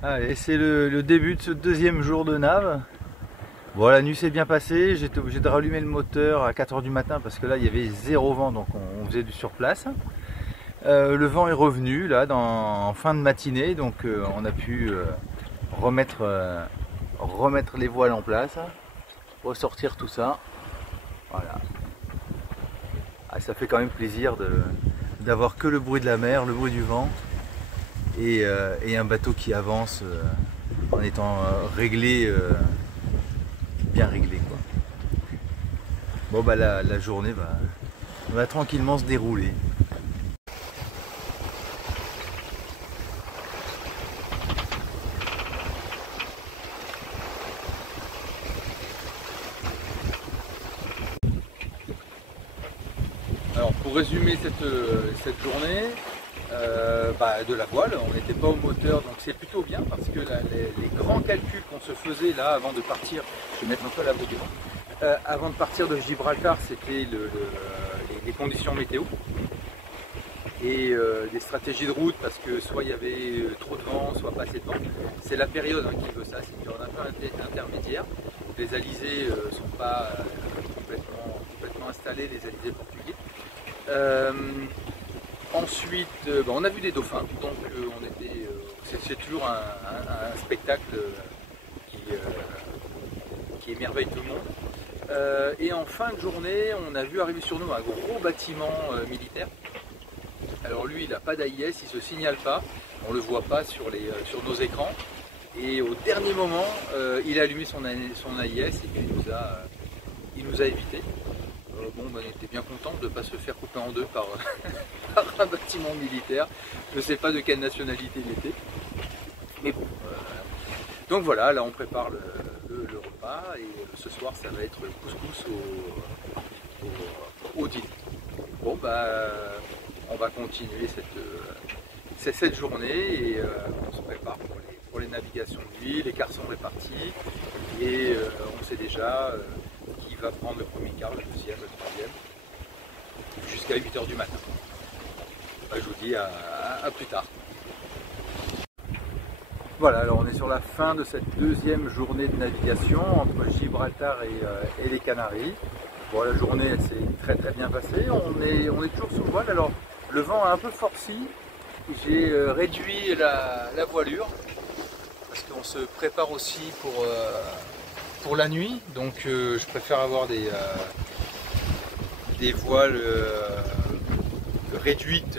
Allez, c'est le début de ce deuxième jour de nave. Bon, la nuit s'est bien passée, j'étais obligé de rallumer le moteur à 4 h du matin parce que là il y avait zéro vent, donc on faisait du surplace. Le vent est revenu là en fin de matinée, donc on a pu remettre les voiles en place, ressortir tout ça. Voilà. Ah, ça fait quand même plaisir d'avoir que le bruit de la mer, le bruit du vent et un bateau qui avance en étant réglé, bien réglé quoi. Bon bah la journée va tranquillement se dérouler. Alors pour résumer cette journée, de la voile, on n'était pas au moteur, donc c'est plutôt bien parce que les grands calculs qu'on se faisait là avant de partir, je vais mettre un peu l'abri du vent, avant de partir de Gibraltar, c'était les conditions météo et des stratégies de route parce que soit il y avait trop de vent, soit pas assez de vent. C'est la période qui veut ça, c'est une période un peu intermédiaire. Les alizés ne sont pas complètement installés, les alizés portugais. Ensuite, on a vu des dauphins, donc c'est toujours un spectacle qui émerveille tout le monde. Et en fin de journée, on a vu arriver sur nous un gros bâtiment militaire. Alors lui, il n'a pas d'AIS, il ne se signale pas, on ne le voit pas sur nos écrans. Et au dernier moment, il a allumé son AIS et puis il nous a évités. On était bien content de ne pas se faire couper en deux par un bâtiment militaire. Je ne sais pas de quelle nationalité il était. Mais bon. Donc voilà, là on prépare le repas et ce soir ça va être couscous au dîner. Bon on va continuer cette journée et on se prépare pour les navigations de nuit. Les cars sont répartis et on sait déjà qui va prendre le premier quart, le deuxième, le troisième, jusqu'à 8 h du matin. Je vous dis à plus tard. Voilà, alors on est sur la fin de cette deuxième journée de navigation entre Gibraltar et les Canaries. Bon, la journée elle s'est très bien passée, on est toujours sous voile, alors le vent a un peu forci, j'ai réduit la voilure parce qu'on se prépare aussi pour la nuit, donc je préfère avoir des voiles réduites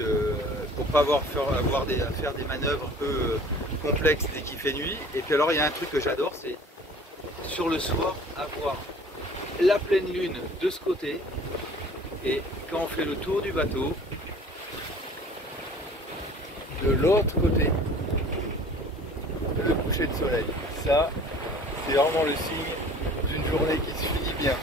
pour pas faire des manœuvres un peu complexes dès qu'il fait nuit. Et puis alors il y a un truc que j'adore, c'est sur le soir avoir la pleine lune de ce côté et quand on fait le tour du bateau, de l'autre côté, le coucher de soleil. Ça, c'est vraiment le signe d'une journée qui se finit bien.